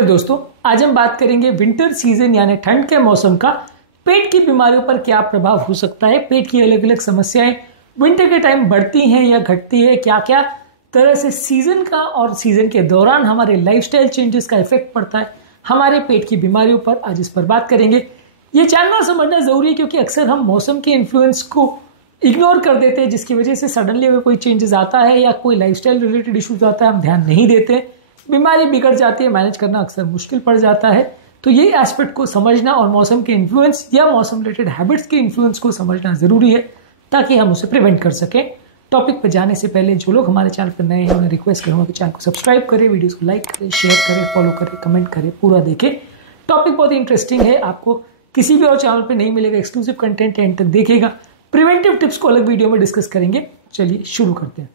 Hello दोस्तों, आज हम बात करेंगे विंटर सीजन यानी ठंड के मौसम का पेट की बीमारियों पर क्या प्रभाव हो सकता है। पेट की अलग अलग समस्याएं विंटर के टाइम बढ़ती हैं या घटती है, क्या क्या तरह से सीजन का और सीजन के दौरान हमारे लाइफस्टाइल चेंजेस का इफेक्ट पड़ता है हमारे पेट की बीमारियों पर। आज इस पर बात करेंगे। ये जानना और समझना जरूरी है क्योंकि अक्सर हम मौसम के इन्फ्लुएंस को इग्नोर कर देते हैं, जिसकी वजह से सडनली अगर कोई चेंजेस आता है या कोई लाइफस्टाइल रिलेटेड इश्यूज आता है हम ध्यान नहीं देते, बीमारी बिगड़ जाती है, मैनेज करना अक्सर मुश्किल पड़ जाता है। तो ये एस्पेक्ट को समझना और मौसम के इन्फ्लुएंस या मौसम रिलेटेड हैबिट्स के इन्फ्लुएंस को समझना जरूरी है ताकि हम उसे प्रिवेंट कर सकें। टॉपिक पर जाने से पहले जो लोग हमारे चैनल पर नए हैं उन्हें रिक्वेस्ट करूंगा कि चैनल को सब्सक्राइब करें, वीडियोस को लाइक करें, शेयर करें, फॉलो करें, कमेंट करें, पूरा देखें। टॉपिक बहुत इंटरेस्टिंग है, आपको किसी भी और चैनल पर नहीं मिलेगा, एक्सक्लूसिव कंटेंट एंड तक देखिएगा। प्रिवेंटिव टिप्स को अलग वीडियो में डिस्कस करेंगे। चलिए शुरू करते हैं।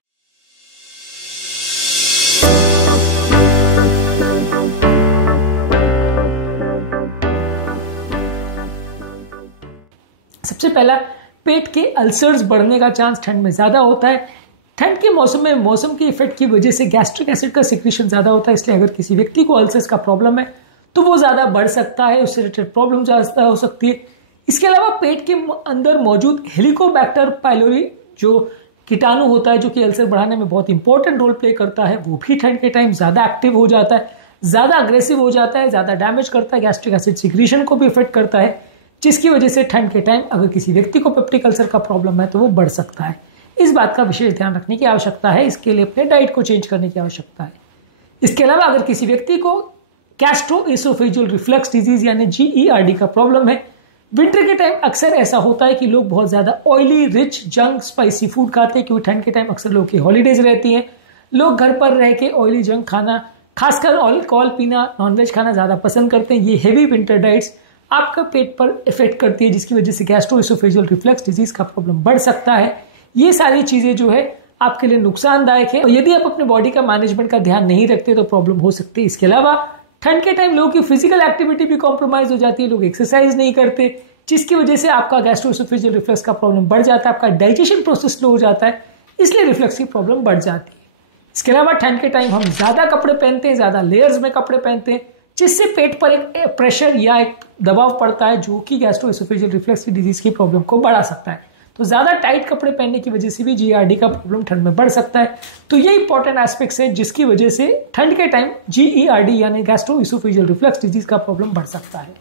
सबसे पहला, पेट के अल्सर्स बढ़ने का चांस ठंड में ज्यादा होता है। ठंड के मौसम में मौसम के इफेक्ट की वजह से गैस्ट्रिक एसिड का सिक्रीशन ज्यादा होता है, इसलिए अगर किसी व्यक्ति को अल्सर्स का प्रॉब्लम है तो वो ज्यादा बढ़ सकता है, उससे रिलेटेड प्रॉब्लम ज्यादा हो सकती है। इसके अलावा पेट के अंदर मौजूद हेलिकोबैक्टर पाइलोरी जो कीटाणु होता है जो कि अल्सर बढ़ाने में बहुत इंपॉर्टेंट रोल प्ले करता है, वो भी ठंड के टाइम ज्यादा एक्टिव हो जाता है, ज्यादा अग्रेसिव हो जाता है, ज्यादा डैमेज करता है, गैस्ट्रिक एसिड सिक्रीशन को भी इफेक्ट करता है, जिसकी वजह से ठंड के टाइम अगर किसी व्यक्ति को पेप्टिक अल्सर का प्रॉब्लम है तो वो बढ़ सकता है। इस बात का विशेष ध्यान रखने की आवश्यकता है, इसके लिए अपने डाइट को चेंज करने की आवश्यकता है। इसके अलावा अगर किसी व्यक्ति को गैस्ट्रोएसोफेजियल रिफ्लक्स डिजीज यानी GERD का प्रॉब्लम है, विंटर के टाइम अक्सर ऐसा होता है कि लोग बहुत ज्यादा oily, rich, junk, spicy food खाते हैं क्योंकि ठंड के टाइम अक्सर लोग की हॉलीडेज रहती हैं। लोग घर पर रह के ऑयली जंक खाना, खासकर अल्कोहल पीना, नॉनवेज खाना ज्यादा पसंद करते हैं। ये हेवी विंटर डाइट्स आपका पेट पर इफेक्ट करती है, जिसकी वजह से गैस्ट्रोएसोफेजियल रिफ्लक्स डिजीज का प्रॉब्लम बढ़ सकता है। ये सारी चीजें जो है आपके लिए नुकसानदायक है और यदि आप अपने बॉडी का मैनेजमेंट का ध्यान नहीं रखते तो प्रॉब्लम हो सकती है। इसके अलावा ठंड के टाइम लोगों की फिजिकल एक्टिविटी भी कॉम्प्रोमाइज हो जाती है, लोग एक्सरसाइज नहीं करते, जिसकी वजह से आपका गैस्ट्रोएसोफेजियल रिफ्लक्स का प्रॉब्लम बढ़ जाता है, आपका डाइजेशन प्रोसेस स्लो हो जाता है, इसलिए रिफ्लक्स की प्रॉब्लम बढ़ जाती है। इसके अलावा ठंड के टाइम हम ज्यादा कपड़े पहनते हैं, ज्यादा लेयर्स में कपड़े पहनते हैं, जिससे पेट पर एक प्रेशर या एक दबाव पड़ता है जो कि गैस्ट्रोएसोफेजियल रिफ्लक्स की डिजीज की प्रॉब्लम को बढ़ा सकता है। तो ज्यादा टाइट कपड़े पहनने की वजह से भी GERD का प्रॉब्लम ठंड में बढ़ सकता है। तो ये इंपॉर्टेंट एस्पेक्ट्स हैं जिसकी वजह से ठंड के टाइम GERD यानी गैस्ट्रोएसोफेजियल रिफ्लक्स डिजीज का प्रॉब्लम बढ़ सकता है।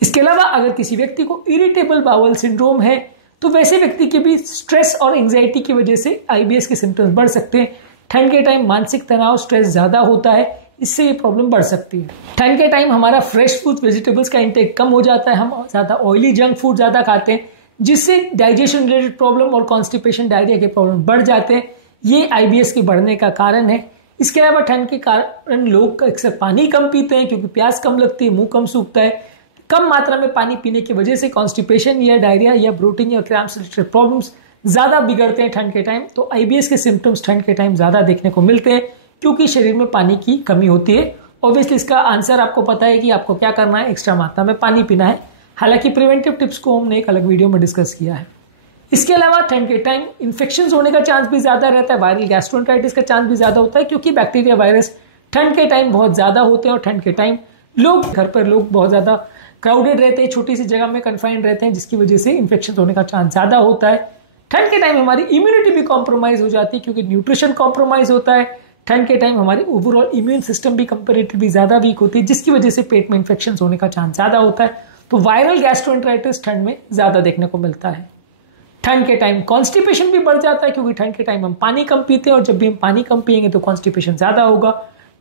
इसके अलावा अगर किसी व्यक्ति को इरिटेबल बाउल सिंड्रोम है तो वैसे व्यक्ति के भी स्ट्रेस और एंजाइटी की वजह से IBS के सिम्टम्स बढ़ सकते हैं। ठंड के टाइम मानसिक तनाव, स्ट्रेस ज्यादा होता है, इससे ये प्रॉब्लम बढ़ सकती है। ठंड के टाइम हमारा फ्रेश फूड, वेजिटेबल्स का इंटेक कम हो जाता है, हम ज्यादा ऑयली जंक फूड ज्यादा खाते हैं, जिससे डाइजेशन रिलेटेड प्रॉब्लम और कॉन्स्टिपेशन, डायरिया के प्रॉब्लम बढ़ जाते हैं। ये IBS के बढ़ने का कारण है। इसके अलावा ठंड के कारण लोग अक्सर पानी कम पीते हैं क्योंकि प्यास कम लगती है, मुंह कम सूखता है। कम मात्रा में पानी पीने की वजह से कॉन्स्टिपेशन या डायरिया या ब्लोटिंग या क्रैम्प्स रिलेटेड प्रॉब्लम्स ज्यादा बिगड़ते हैं ठंड के टाइम। तो IBS के सिम्टम्स ठंड के टाइम ज्यादा देखने को मिलते हैं क्योंकि शरीर में पानी की कमी होती है। ऑब्वियसली इसका आंसर आपको पता है कि आपको क्या करना है, एक्स्ट्रा मात्रा में पानी पीना है। हालांकि प्रिवेंटिव टिप्स को हमने एक अलग वीडियो में डिस्कस किया है। इसके अलावा ठंड के टाइम इन्फेक्शन होने का चांस भी ज्यादा रहता है, वायरल गैस्ट्रोएंटेराइटिस का चांस भी ज्यादा होता है क्योंकि बैक्टीरिया, वायरस ठंड के टाइम बहुत ज्यादा होते हैं और ठंड के टाइम लोग घर पर लोग बहुत ज्यादा क्राउडेड रहते हैं, छोटी सी जगह में कन्फाइंड रहते हैं, जिसकी वजह से इन्फेक्शन होने का चांस ज्यादा होता है। ठंड के टाइम हमारी इम्यूनिटी भी कॉम्प्रोमाइज हो जाती है क्योंकि न्यूट्रिशन कॉम्प्रोमाइज होता है। ठंड के टाइम हमारी ओवरऑल इम्यून सिस्टम भी कंपेरेटिवली ज्यादा वीक होती है, जिसकी वजह से पेट में इन्फेक्शन होने का चांस ज्यादा होता है। तो वायरल गैस्ट्रोएंटेराइटिस ठंड में ज्यादा देखने को मिलता है। ठंड के टाइम कॉन्स्टिपेशन भी बढ़ जाता है क्योंकि ठंड के टाइम हम पानी कम पीते हैं और जब भी हम पानी कम पिएंगे तो कॉन्स्टिपेशन ज्यादा होगा।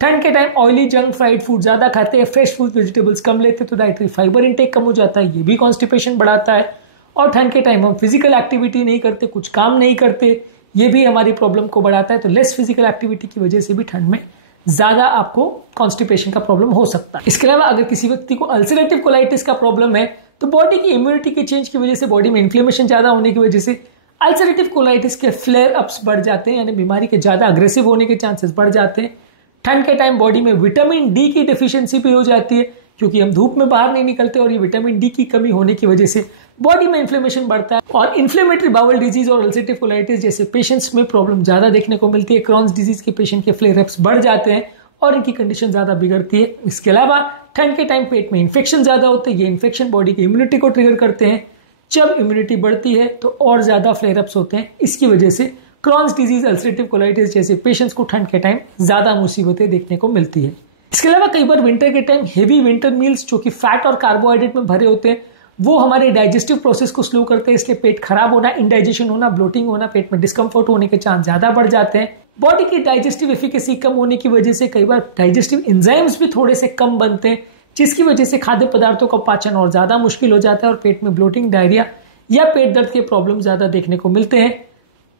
ठंड के time oily, junk, fried food ज्यादा खाते हैं, फ्रेश फूड, वेजिटेबल्स कम लेते हैं तो डाइटरी फाइबर इंटेक कम हो जाता है, ये भी कॉन्स्टिपेशन बढ़ाता है। और ठंड के टाइम हम फिजिकल एक्टिविटी नहीं करते, कुछ काम नहीं करते, ये भी हमारी प्रॉब्लम को बढ़ाता है। तो लेस फिजिकल एक्टिविटी की वजह से भी ठंड में ज्यादा आपको कॉन्स्टिपेशन का प्रॉब्लम हो सकता है। इसके अलावा अगर किसी व्यक्ति को अल्सरेटिव कोलाइटिस का प्रॉब्लम है तो बॉडी की इम्यूनिटी के चेंज की वजह से, बॉडी में इन्फ्लेमेशन ज्यादा होने की वजह से अल्सरेटिव कोलाइटिस के फ्लेयर अप्स बढ़ जाते हैं, यानी बीमारी के ज्यादा अग्रेसिव होने के चांसेस बढ़ जाते हैं। ठंड के टाइम बॉडी में विटामिन D की डेफिशिएंसी भी हो जाती है क्योंकि हम धूप में बाहर नहीं निकलते और ये विटामिन D की कमी होने की वजह से बॉडी में इन्फ्लेमेशन बढ़ता है और इन्फ्लेमेटरी बाउल डिजीज और अल्सरेटिव कोलाइटिस जैसे पेशेंट्स में प्रॉब्लम ज्यादा देखने को मिलती है। क्रॉन्स डिजीज के पेशेंट के फ्लेयर अप्स बढ़ जाते हैं और इनकी कंडीशन ज़्यादा बिगड़ती है। इसके अलावा ठंड के टाइम पेट में इन्फेक्शन ज़्यादा होते हैं। ये इन्फेक्शन बॉडी की इम्यूनिटी को ट्रिगर करते हैं। जब इम्यूनिटी बढ़ती है तो और ज़्यादा फ्लेयरअप्स होते हैं। इसकी वजह से क्रॉन्स डिजीज, अल्सरेटिव कोलाइटिस जैसे पेशेंट्स को ठंड के टाइम ज़्यादा मुसीबतें देखने को मिलती है। इसके अलावा कई बार विंटर के टाइम हेवी विंटर मील्स जो कि फैट और कार्बोहाइड्रेट में भरे होते हैं वो हमारे डाइजेस्टिव प्रोसेस को स्लो करते हैं, इसलिए पेट खराब होना, इंडाइजेशन होना, ब्लोटिंग होना, पेट में डिस्कम्फर्ट होने के चांस ज़्यादा बढ़ जाते हैं। बॉडी की डाइजेस्टिव एफिकेसी कम होने की वजह से कई बार डाइजेस्टिव एंजाइम्स भी थोड़े से कम बनते हैं, जिसकी वजह से खाद्य पदार्थों का पाचन और ज़्यादा मुश्किल हो जाता है और पेट में ब्लोटिंग, डायरिया या पेट दर्द के प्रॉब्लम ज़्यादा देखने को मिलते हैं।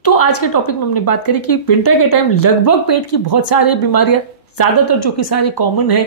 तो आज के टॉपिक में हमने बात करी कि विंटर के टाइम लगभग पेट की बहुत सारी बीमारियां, ज़्यादातर जो कि सारी कॉमन है,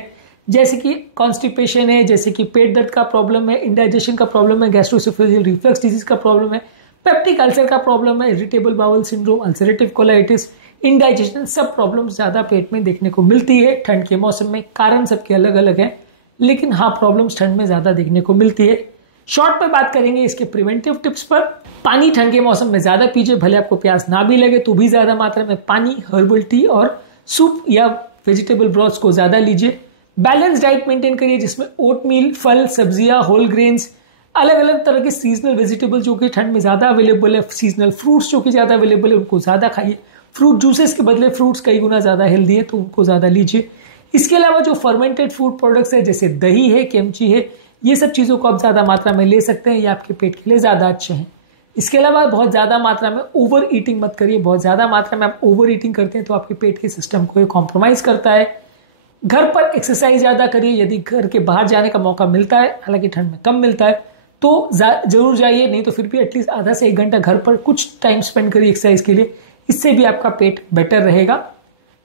जैसे कि कॉन्स्टिपेशन है, जैसे कि पेट दर्द का प्रॉब्लम है, इंडाइजेशन का प्रॉब्लम है, गैस्ट्रोएसोफेजियल रिफ्लक्स डिजीज का प्रॉब्लम है, पेप्टिक अल्सर का प्रॉब्लम है, irritable bowel syndrome, ulcerative colitis, indigestion, सब प्रॉब्लम ज़्यादा पेट में देखने को मिलती है ठंड के मौसम में। कारण सबके अलग अलग हैं, लेकिन हाँ प्रॉब्लम्स ठंड में ज़्यादा देखने को मिलती है। शॉर्ट में बात करेंगे इसके प्रिवेंटिव टिप्स पर। पानी ठंड के मौसम में ज़्यादा पीजिए, भले आपको प्यास ना भी लगे तो भी ज़्यादा मात्रा में पानी, हर्बल टी और सूप या वेजिटेबल ब्रॉथ्स को ज़्यादा लीजिए। बैलेंस डाइट मेंटेन करिए जिसमें ओटमील, फल, सब्जियां, होल ग्रेन्स, अलग अलग तरह के सीजनल वेजिटेबल जो कि ठंड में ज़्यादा अवेलेबल है, सीजनल फ्रूट्स जो कि ज़्यादा अवेलेबल है उनको ज़्यादा खाइए। फ्रूट जूसेस के बदले फ्रूट्स कई गुना ज़्यादा हेल्दी है तो उनको ज़्यादा लीजिए। इसके अलावा जो फर्मेंटेड फूड प्रोडक्ट्स है जैसे दही है, किमची है, ये सब चीज़ों को आप ज़्यादा मात्रा में ले सकते हैं, ये आपके पेट के लिए ज़्यादा अच्छे हैं। इसके अलावा बहुत ज़्यादा मात्रा में ओवर ईटिंग मत करिए। बहुत ज़्यादा मात्रा में आप ओवर ईटिंग करते हैं तो आपके पेट के सिस्टम को ये कॉम्प्रोमाइज़ करता है। घर पर एक्सरसाइज ज़्यादा करिए, यदि घर के बाहर जाने का मौका मिलता है, हालांकि ठंड में कम मिलता है, तो जरूर जाइए, नहीं तो फिर भी एटलीस्ट आधा से 1 घंटा घर पर कुछ टाइम स्पेंड करिए एक्सरसाइज के लिए। इससे भी आपका पेट बेटर रहेगा।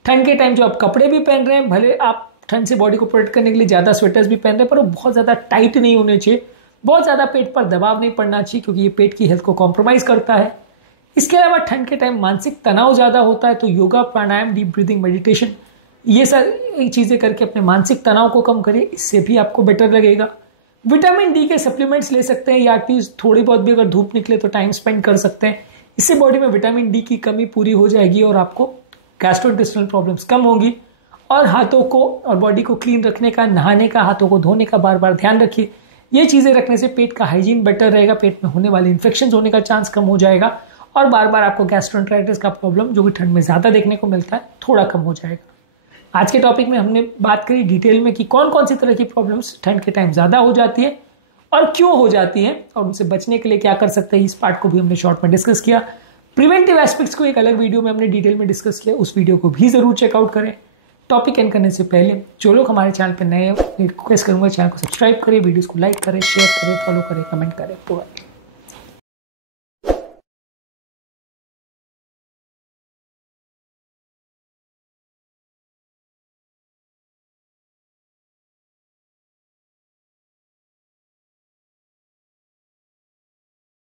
ठंड के टाइम जो आप कपड़े भी पहन रहे हैं, भले आप ठंड से बॉडी को प्रोटेक्ट करने के लिए ज़्यादा स्वेटर्स भी पहन रहे हैं, पर वो बहुत ज़्यादा टाइट नहीं होने चाहिए, बहुत ज़्यादा पेट पर दबाव नहीं पड़ना चाहिए, क्योंकि ये पेट की हेल्थ को कॉम्प्रोमाइज़ करता है। इसके अलावा ठंड के टाइम मानसिक तनाव ज़्यादा होता है, तो योगा, प्राणायाम, डीप ब्रीदिंग, मेडिटेशन, ये सारी चीज़ें करके अपने मानसिक तनाव को कम करिए, इससे भी आपको बेटर लगेगा। विटामिन डी के सप्लीमेंट्स ले सकते हैं, या एटलीस्ट थोड़ी बहुत भी अगर धूप निकले तो टाइम स्पेंड कर सकते हैं। इससे बॉडी में विटामिन डी की कमी पूरी हो जाएगी और आपको गैस्ट्रोइंटेस्टाइनल प्रॉब्लम्स कम होंगी। और हाथों को और बॉडी को क्लीन रखने का, नहाने का, हाथों को धोने का बार बार ध्यान रखिए। ये चीज़ें रखने से पेट का हाइजीन बेटर रहेगा, पेट में होने वाले इन्फेक्शन होने का चांस कम हो जाएगा और बार बार आपको गैस्ट्रोएंटेराइटिस का प्रॉब्लम जो कि ठंड में ज़्यादा देखने को मिलता है थोड़ा कम हो जाएगा। आज के टॉपिक में हमने बात करी डिटेल में कि कौन कौन सी तरह की प्रॉब्लम्स ठंड के टाइम ज़्यादा हो जाती है और क्यों हो जाती है और उनसे बचने के लिए क्या कर सकते हैं। इस पार्ट को भी हमने शॉर्ट में डिस्कस किया। प्रिवेंटिव एस्पेक्ट्स को एक अलग वीडियो में हमने डिटेल में डिस्कस किया, उस वीडियो को भी जरूर चेकआउट करें। टॉपिक एंड करने से पहले जो लोग हमारे चैनल पर नए हैं, रिक्वेस्ट करूंगा चैनल को सब्सक्राइब करें, वीडियोस को लाइक करें, शेयर करें, फॉलो करें, कमेंट करें।